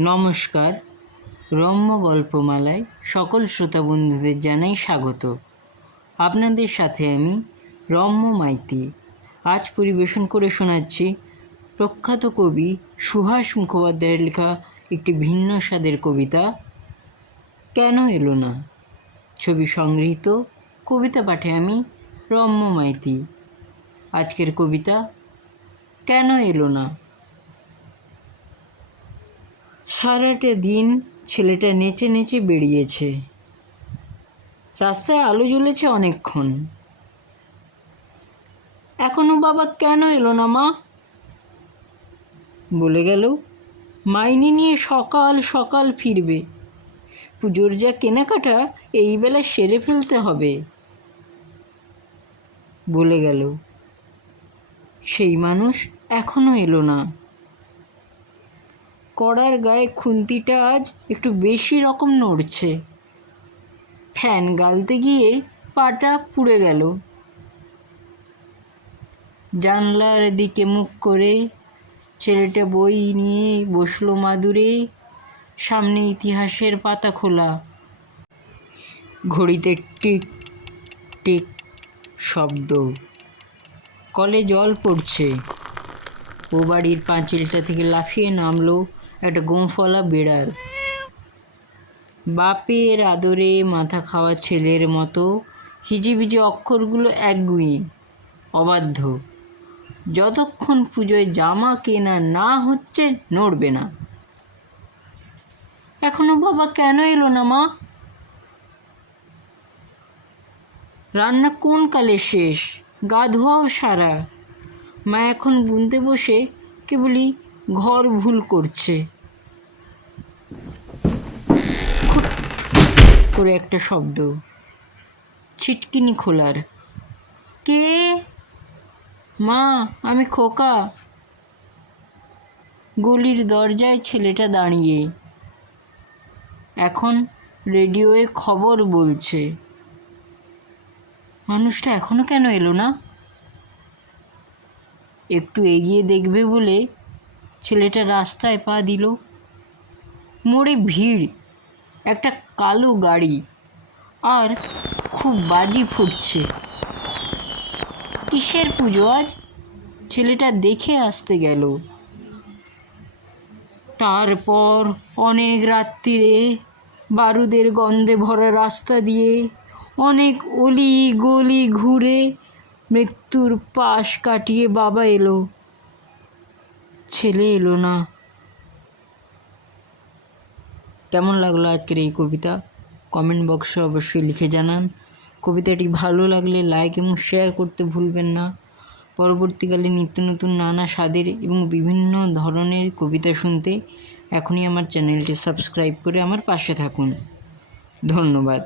নমস্কার। রম্য গল্পমালায় সকল শ্রোতা বন্ধুদের জানাই স্বাগত। আপনাদের সাথে আমি রম্য মাইতি আজ পরিবেশন করে শোনাচ্ছি প্রখ্যাত কবি সুভাষ মুখোপাধ্যায়ের লেখা একটি ভিন্ন স্বাদের কবিতা কেন এলো না। ছবি সংগৃহীত। কবিতা পাঠে আমি রম্য মাইতি। আজকের কবিতা কেন এলো না। সারাটা দিন ছেলেটা নেচে নেচে বেরিয়েছে। রাস্তায় আলো জ্বলেছে অনেকক্ষণ। এখনো বাবা কেন এলো না মা? বলে গেল মাইনে নিয়ে সকাল সকাল ফিরবে। পুজোর যা কেনাকাটা এই বেলা সেরে ফেলতে হবে। বলে গেল সেই মানুষ এখনো এলো না। কড়ার গায়ে খুন্তিটা আজ একটু বেশি রকম নড়ছে। ফ্যান গালতে গিয়ে পাটা পুড়ে গেল। জানলার দিকে মুখ করে ছেলেটা বই নিয়ে বসলো মাদুরে। সামনে ইতিহাসের পাতা খোলা। ঘড়িতে টিক টিক শব্দ। কলে জল পড়ছে। ও বাড়ির পাঁচিলটা থেকে লাফিয়ে নামলো একটা গোঁফওয়ালা বেড়াল। বাপের আদরে মাথা খাওয়া ছেলের মতো হিজিবিজি অক্ষরগুলো একগুঁয়ে অবাধ্য। যতক্ষণ পুজোয় জামা কেনা না হচ্ছে নড়বে না। এখনো বাবা কেন এলো না মা? রান্না কোন কালে শেষ, গা ধোয়াও সারা। মা এখন গুনতে বসে কেবলই ঘর ভুল করছে। খুট করে একটা শব্দ, ছিটকিনি খোলার। কে? মা, আমি খোকা। গলির দরজায় ছেলেটা দাঁড়িয়ে। এখন রেডিওয়ে খবর বলছে। মানুষটা এখনো কেন এলো না? একটু এগিয়ে দেখবে বলে ছেলেটা রাস্তায় পা দিল। মোড়ে ভিড়, একটা কালো গাড়ি, আর খুব বাজি ফুটছে। কিসের পুজো আজ? ছেলেটা দেখে আসতে গেল। তারপর অনেক রাত্রিরে বারুদের গন্ধে ভরা রাস্তা দিয়ে অনেক অলি গলি ঘুরে মৃত্যুর পাশ কাটিয়ে বাবা এলো। ছেলে এলো না। কেমন লাগলো আজকের এই কবিতা? কমেন্ট বক্সে অবশ্যই লিখে জানান। কবিতাটি ভালো লাগলে লাইক এবং শেয়ার করতে ভুলবেন না। পরবর্তীকালে নিত্য নতুন নানা স্বাদের এবং বিভিন্ন ধরনের কবিতা শুনতে এখনই আমার চ্যানেলটি সাবস্ক্রাইব করে আমার পাশে থাকুন। ধন্যবাদ।